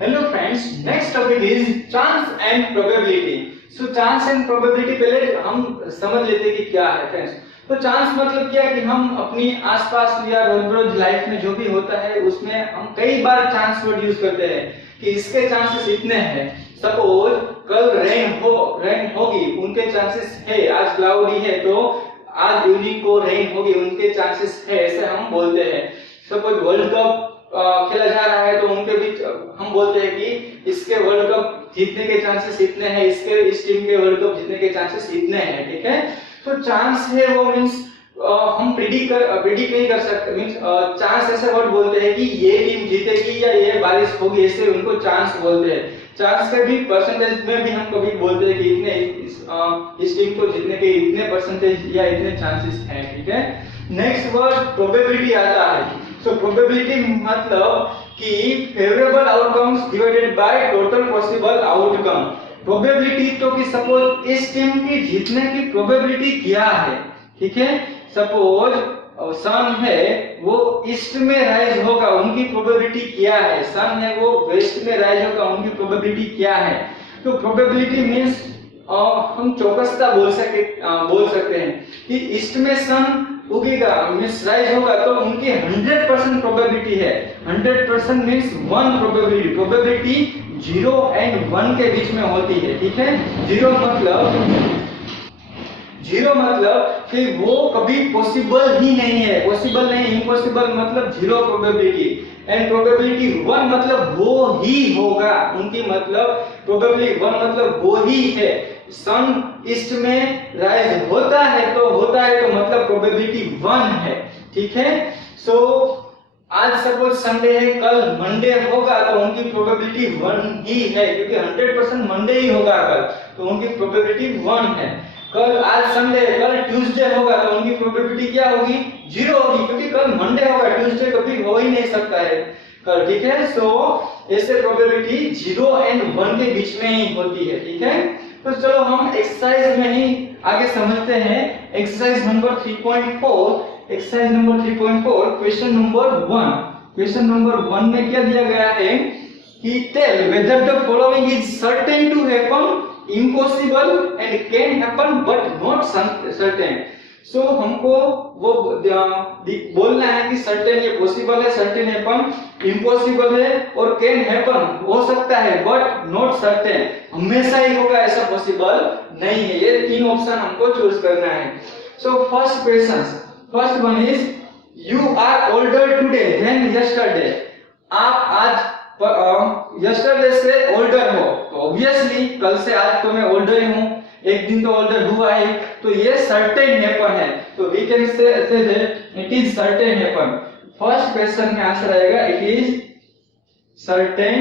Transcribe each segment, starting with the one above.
Hello friends, next topic is chance and probability. So chance and probability पहले हम समझ लेते हैं कि क्या है फ्रेंड्स। तो चांस मतलब क्या है कि हम अपनी आसपास या रोज लाइफ में जो भी होता है उसमें हम कई बार चांस वर्ड यूज करते हैं कि इसके चांसेस इतने हैं। सपोज कल रेन होगी, उनके चांसेस है। आज क्लाउडी है तो आज इवनिंग को रेन होगी, उनके चांसेस है, ऐसे हम बोलते हैं। सपोज वर्ल्ड कप खेला जा रहा है तो उनके बीच हम बोलते हैं कि इसके वर्ल्ड कप जीतने के चांसेस इतने हैं, इस टीम के वर्ल्ड कप जीतने के चांसेस इतने हैं। ठीक है, तो चांस है वो मींस हम प्रिडिक्ट नहीं कर सकते। मींस चांस ऐसे वर्ड बोलते हैं कि ये टीम जीतेगी या ये बारिश होगी, ऐसे उनको चांस बोलते हैं। चांस के भी परसेंटेज में भी हम कभी बोलते हैं कि इतने इस टीम को जीतने के इतने परसेंटेज या इतने चांसेस हैं। ठीक है, नेक्स्ट वर्ड प्रोबेबिलिटी आता है। सो प्रोबेबिलिटी मतलब कि favourable outcomes divided by total possible outcome. Probability तो कि सपोज इस टीम की जीतने की प्रोबेबिलिटी क्या है। ठीक है, सपोज सन है वो ईस्ट में राइज होगा, उनकी प्रोबेबिलिटी क्या है। सन है वो वेस्ट में राइज होगा, उनकी प्रोबेबिलिटी क्या है। तो प्रोबेबिलिटी मींस हम चौकसता बोल सकते हैं कि ईस्ट में सन उगेगा मींस राइज होगा तो उनकी 100% प्रोबेबिलिटी है। 100% मींस 1 प्रोबेबिलिटी 0 एंड 1 के बीच में होती है। ठीक है, 0 मतलब कि वो कभी पॉसिबल ही नहीं है, पॉसिबल नहीं, इम्पॉसिबल मतलब 0 प्रोबेबिलिटी। एंड प्रोबेबिलिटी 1 मतलब वो ही होगा, उनकी मतलब प्रोबेबिलिटी 1 मतलब वो ही है। सन ईस्ट में राइज होता है तो मतलब प्रोबेबिलिटी 1 है। ठीक है, सो आज सपोज संडे है, कल मंडे होगा तो उनकी प्रोबेबिलिटी 1 ही है, क्योंकि 100% मंडे ही होगा कल, तो उनकी प्रोबेबिलिटी 1 है। कल आज संडे है, कल ट्यूसडे होगा तो उनकी प्रोबेबिलिटी क्या होगी, 0 होगी, क्योंकि कल मंडे होगा, ट्यूसडे कभी हो ही नहीं सकता है कल। ठीक है, सो ऐसे प्रोबेबिलिटी 0 एंड 1 के बीच में ही होती है। ठीक है, तो चलो हम एक्सरसाइज में ही आगे समझते हैं। Exercise number 3.4, exercise number 3.4 question number 1। Question number 1 में क्या दिया गया है कि tell whether the following is certain to happen, impossible and can happen but not certain. So हमको वो बोलना है कि सर्टेन ये पॉसिबल है, सर्टेन हैपन इम्पॉसिबल है, और कैन हैपन हो सकता है बट नॉट सर्टेन हमेशा ही होगा, ऐसा पॉसिबल नहीं है। ये 3 ऑप्शन हमको चूज करना है। So first question, first one is you are older today than yesterday. आप आज यस्टरडे से ओल्डर हो, तो ऑब्वियसली कल से आज तो मैं ओल्डर ही हूं, एक दिन तो ओल्डर हुआ है, तो ये सर्टेन हैपन है। तो we can say that it is certain happen. First question में आंसर आएगा it is certain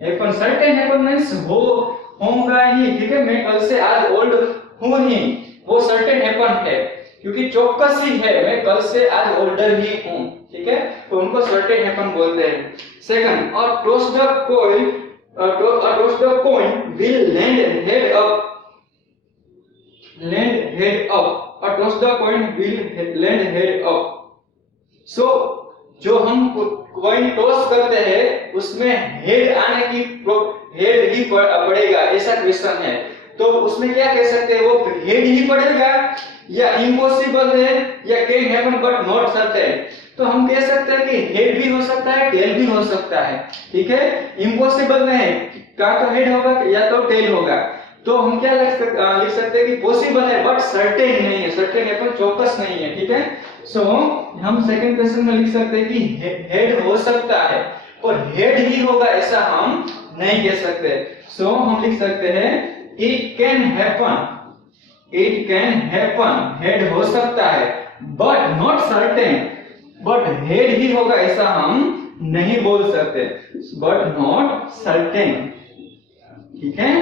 happen. Certain happen means होगा ही। ठीक है, मैं कल से आज ओल्ड हूं ही, वो सर्टेन हैपन है, क्योंकि चौकस ही है, मैं कल से आज ओल्डर ही हूं। ठीक है, तो उनको सर्टेन हैपन बोलते हैं। सेकंड, और toss the coin, toss the coin will land head up, or toss the coin will land head up. So जो हम कॉइन टॉस करते हैं उसमें हेड आने की हेड ही पड़ेगा, ऐसा क्वेश्चन है। तो उसमें क्या कह सकते हैं, वो हेड ही पड़ेगा, या इम्पॉसिबल है, या can happen but not certain. तो हम कह सकते हैं कि हेड भी हो सकता है, टेल भी हो सकता है। ठीक है, इम्पॉसिबल नहीं, क्या तो हेड होगा या तो टेल होगा। तो हम क्या लिख सकते हैं कि पॉसिबल है बट सर्टेन नहीं है, सर्टेन है पर चौकस नहीं है। ठीक है, सो हम सेकंड क्वेश्चन में लिख सकते हैं कि हेड हो सकता है, पर हेड ही होगा ऐसा हम नहीं कह सकते। सो हम लिख सकते हैं it can happen, it can happen, head हो सकता है but not certain, but head ही होगा ऐसा हम नहीं बोल सकते, बट नॉट सर्टेन। ठीक है,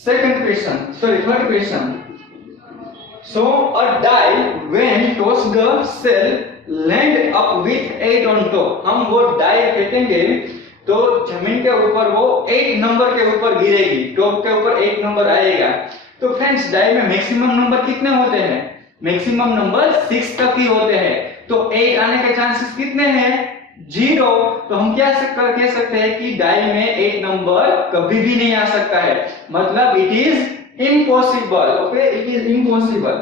second question, sorry third question. So a die when toss the cell land up with 8 on top. हम वो डाई फेंकेंगे तो जमीन के ऊपर वो 8 नंबर के ऊपर गिरेगी, टॉप के ऊपर 8 नंबर आएगा। तो फ्रेंड्स डाई में मैक्सिमम नंबर कितने होते हैं, मैक्सिमम नंबर 6 तक ही होते हैं। तो 8 आने के चांसेस कितने हैं, जीरो, तो हम क्या कह सकते हैं कि डायल में एक नंबर कभी भी नहीं आ सकता है, मतलब it is impossible. Okay, it is impossible.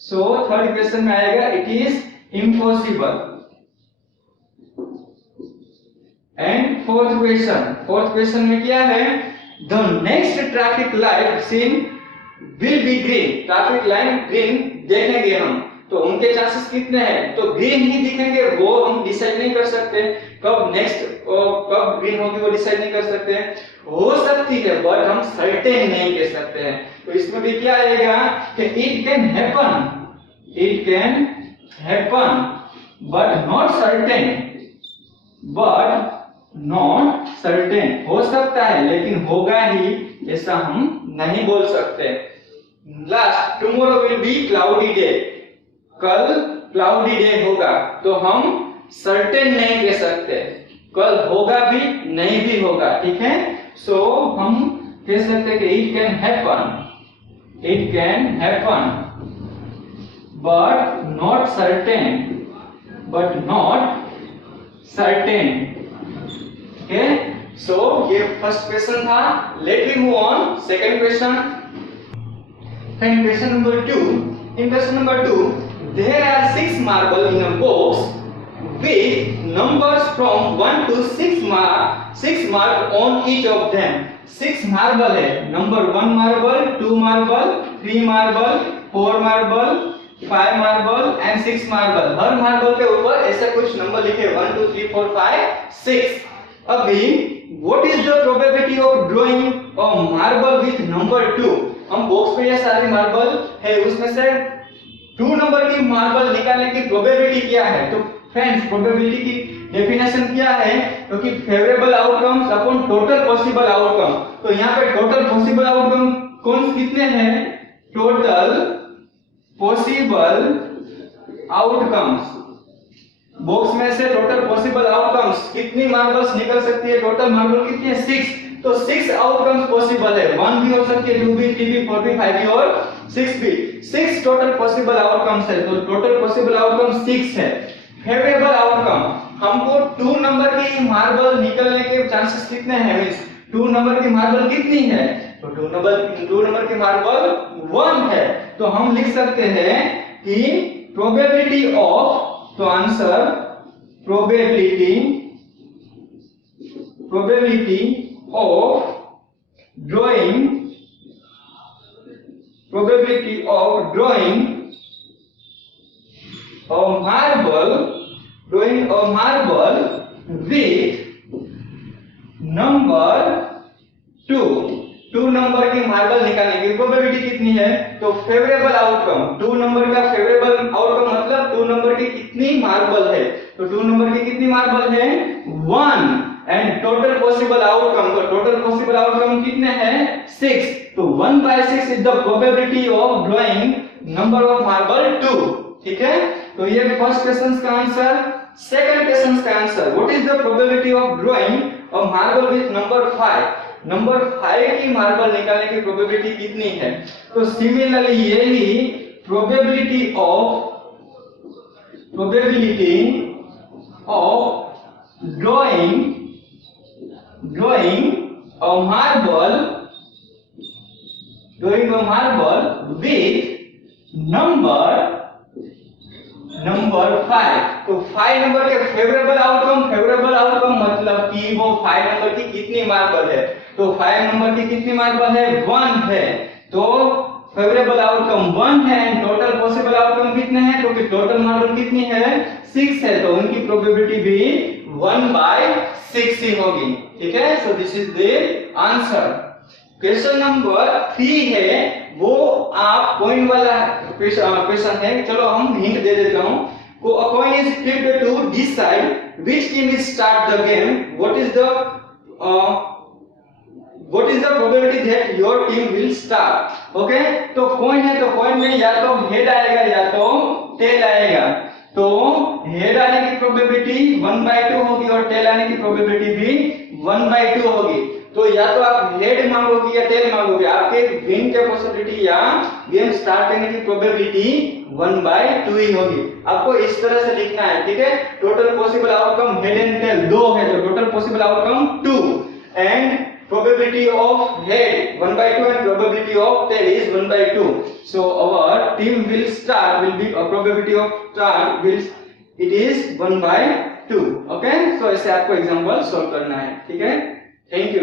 So third question में आएगा it is impossible. And fourth question में क्या है, the next traffic light seen will be green. Traffic light green देखेंगे हम, तो उनके चांसेस कितने हैं, तो ग्रीन ही दिखेंगे, वो हम डिसाइड नहीं कर सकते कब नेक्स्ट कब ग्रीन होगी, वो डिसाइड नहीं कर सकते। हो सकती है बट हम सर्टेन नहीं कह सकते हैं। तो इसमें भी क्या आएगा कि it can happen but not certain, हो सकता है लेकिन होगा ही ऐसा हम नहीं बोल सकते। Last, tomorrow will be cloudy day, कल क्लाउडी डे होगा, तो हम सर्टेन नहीं कह सकते, कल होगा भी नहीं भी होगा, ठीक है। सो हम कह सकते हैं कि it can happen but not certain. Okay, so ये फर्स्ट क्वेश्चन था। Let me move on second question. Friend, question number 2। In question number 2 there are 6 marbles in a box with numbers from 1 to 6 mark on each of them। 6 marble है, number 1 marble, 2 marble, 3 marble, 4 marble, 5 marble and 6 marble. Her marble के ऊपर ऐसे कुछ number लिखे 1 2 3 4 5 6। अभी what is the probability of drawing a marble with number 2। हम box पे ये सारे मार्बल है, उसमें से 2 नंबर की मार्बल निकालने की प्रोबेबिलिटी क्या है। तो फ्रेंड्स, प्रोबेबिलिटी की डेफिनेशन क्या है, क्योंकि favourable outcomes upon total possible outcome. तो यहाँ पे टोटल पॉसिबल आउटकम कौन कितने हैं, टोटल पॉसिबल आउटकम्स, बॉक्स में से टोटल पॉसिबल आउटकम्स कितनी मार्बल्स निकल सकती है, टोटल मार्बल कितनी है 6। तो 6 आउटकम्स पॉसिबल है, 1 भी हो सकती है, 2 भी, 3 भी, 4 भी, 5 भी और 6 भी। 6 टोटल पॉसिबल आउटकम्स है, तो टोटल पॉसिबल आउटकम 6 है। फेवरेबल आउटकम, हमको 2 नंबर की मार्बल निकलने के चांसेस कितने हैं, मींस 2 नंबर की मार्बल कितनी है, तो 2 नंबर की मार्बल 1 है। तो हम लिख सकते हैं कि प्रोबेबिलिटी ऑफ, तो answer probability of drawing a marble with number 2 number की मार्बल निकालने की प्रोबेबिलिटी कितनी है, तो फेवरेबल आउटकम, 2 नंबर का फेवरेबल आउटकम मतलब 2 नंबर की कितनी मार्बल है, तो 2 नंबर की कितनी मार्बल है 1। एंड टोटल पॉसिबल आउटकम, तो टोटल पॉसिबल आउटकम कितने हैं 6। तो 1/6 is the probability of drawing number of marble 2, ठीक है। तो ये फर्स्ट क्वेश्चन का आंसर। सेकंड क्वेश्चन का answer, what is the probability of drawing a marble with number 5। Number 5 की मार्बल निकालने की प्रोबेबिलिटी कितनी है, तो सिमिलरली यही probability of drawing a marble with number 5। तो 5 नंबर के फेवरेबल आउटकम मतलब कि वो 5 नंबर की कितनी मार्बल है, तो 5 नंबर की कितनी मार्बल है 1 है। तो फेवरेबल आउटकम 1 है एंड टोटल पॉसिबल आउटकम कितने हैं, क्योंकि टोटल मार्बल कितनी है 6 है, तो उनकी प्रोबेबिलिटी भी 1/6 ही होगी, ठीक है। So this is the answer. Question number 3 है, वो आप पॉइंट वाला क्वेश्चन है, चलो हम हिंट दे देता हूं। A coin is flipped to decide which team will start the game. What is the probability that your team will start? Okay, तो कॉइन है, तो कॉइन में या तो हेड आएगा या तो टेल आएगा। तो हेड आने की प्रोबेबिलिटी 1/2 होगी और टेल आने की प्रोबेबिलिटी भी 1/2 होगी। तो या तो आप हेड मांगोगे या टेल मांगोगे, आपके विन के पॉसिबिलिटी या गेम स्टार्ट करने की प्रोबेबिलिटी 1/2 ही होगी। आपको इस तरह से लिखना है, ठीक है। Total possible outcome head and tail 2 है, तो total possible outcome 2 and probability of head 1/2 and probability of tail is 1/2. So our team will start will be a probability of start will it is 1/2. Okay, so ऐसे आपको example solve करना है, ठीक है। Thank you.